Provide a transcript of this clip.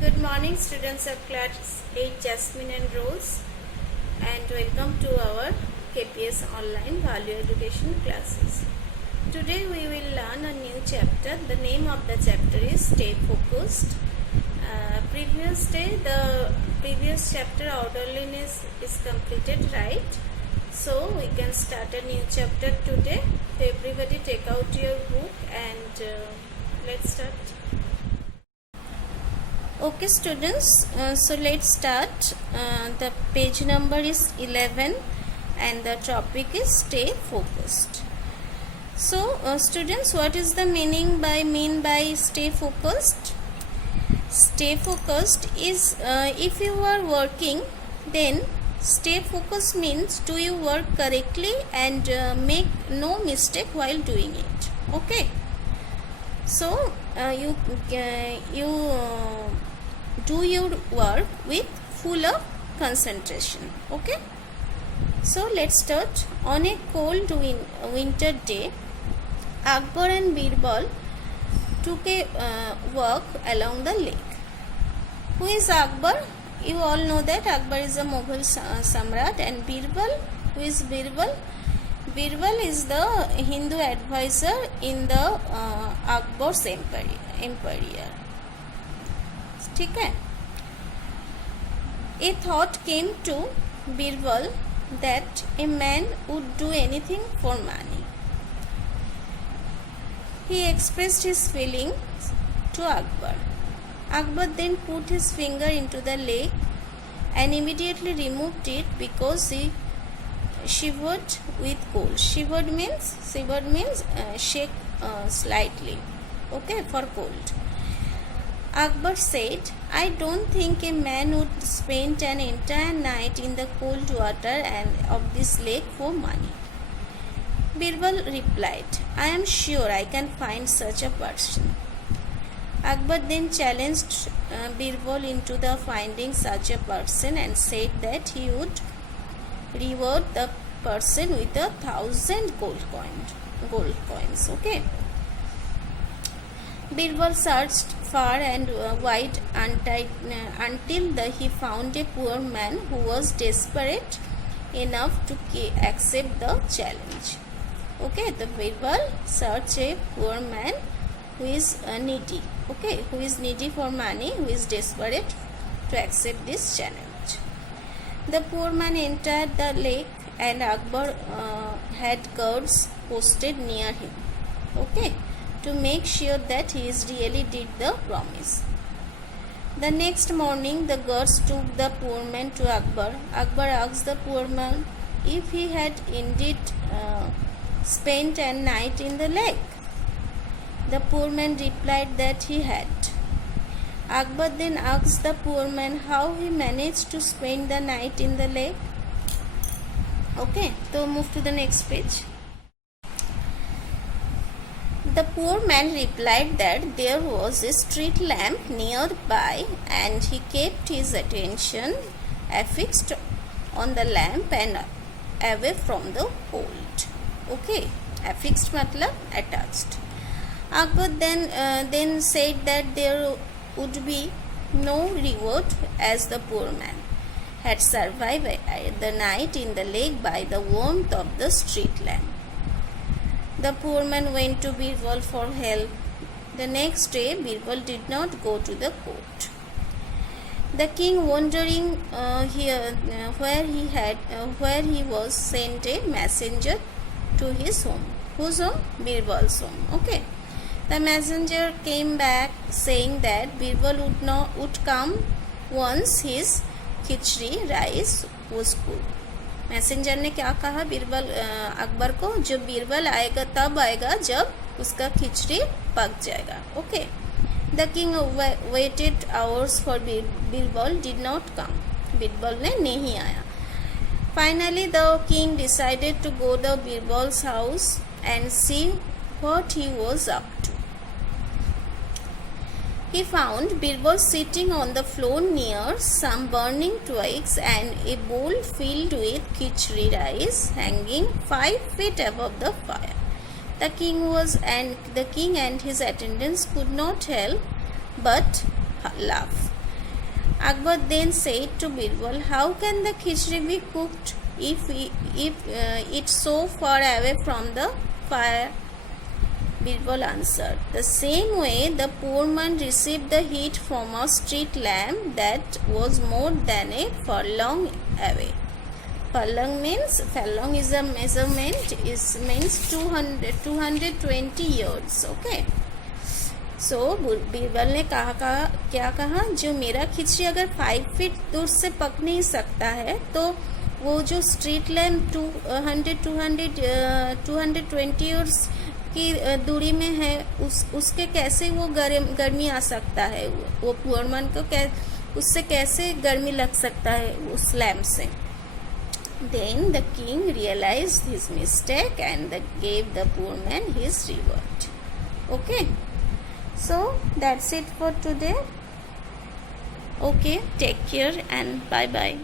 Good morning, students of class 8 Jasmine and Rose, and welcome to our KPS online value education classes. Today we will learn a new chapter. The name of the chapter is Stay Focused. The previous chapter orderliness is completed, right? So we can start a new chapter today. So everybody take out your book and let's start. Okay students, so let's start. The page number is 11 and the topic is stay focused. So students, what is the mean by stay focused? Stay focused is if you are working, then stay focused means do you work correctly and make no mistake while doing it. Okay, so you do your work with full of concentration. Okay, so let's start. On a cold winter day, Akbar and Birbal took a walk along the lake. Who is Akbar? You all know that Akbar is a Mughal Samrat, and Birbal, who is Birbal? Birbal is the Hindu advisor in the Akbar's empire. ठीक है. A thought came to Birbal that a man would do anything for money. He expressed his feelings to Akbar. Akbar then put his finger into the lake and immediately removed it because he shivered with cold. Shivered means shake slightly. Okay, for cold. Akbar said, I don't think a man would spend an entire night in the cold water of this lake for money. Birbal replied, I am sure I can find such a person. Akbar then challenged Birbal into the finding such a person and said that he would reward the person with 1,000 gold coins. Okay. Birbal searched far and wide until he found a poor man who was desperate enough to accept the challenge. Okay, the Birbal searched a poor man who is needy. Okay, who is needy for money, who is desperate to accept this challenge. The poor man entered the lake and Akbar had guards posted near him. Okay, to make sure that he really did the promise. The next morning, the guards took the poor man to Akbar. Akbar asked the poor man if he had indeed spent a night in the lake. The poor man replied that he had. Akbar then asked the poor man how he managed to spend the night in the lake. Okay, so move to the next page. The poor man replied that there was a street lamp nearby and he kept his attention affixed on the lamp and away from the cold. Okay, affixed matlab attached. Akbar then said that there would be no reward as the poor man had survived the night in the lake by the warmth of the street lamp. The poor man went to Birbal for help. The next day, Birbal did not go to the court. The king, wondering where he was, sent a messenger to his home. Whose home? Birbal's home. Okay. The messenger came back saying that Birbal would come once his khichdi rice was cooked. Messenger ने क्या कहा अकबर को, जब बीरबल आएगा तब आएगा जब उसका खिचड़ी पक जाएगा. Okay. The king waited hours for Birbal did not come. Birbal ने नहीं आया. Finally the king decided to go the Birbal's house and see what he was up to. He found Birbal sitting on the floor near some burning twigs and a bowl filled with khichdi rice hanging 5 feet above the fire. The king and his attendants could not help but laugh. Akbar then said to Birbal, "How can the khichdi be cooked if it's so far away from the fire?" Birbal answered, "The same way the poor man received the heat from a street lamp that was more than a furlong away." Furlong is a measurement, means 220 yards. Okay. सो बीरबल ने क्या कहा, जो मेरा खिचड़ी अगर 5 feet दूर से पक नहीं सकता है, तो वो जो स्ट्रीट लैम्प 220 इयर्स की दूरी में है, उसके कैसे वो गर्मी आ सकता है, वो पुअर मैन को उससे कैसे गर्मी लग सकता है उस लैम्प से. Then the king realized his mistake and gave the poor man his reward. Okay. So that's it for today. Okay, take care and bye bye.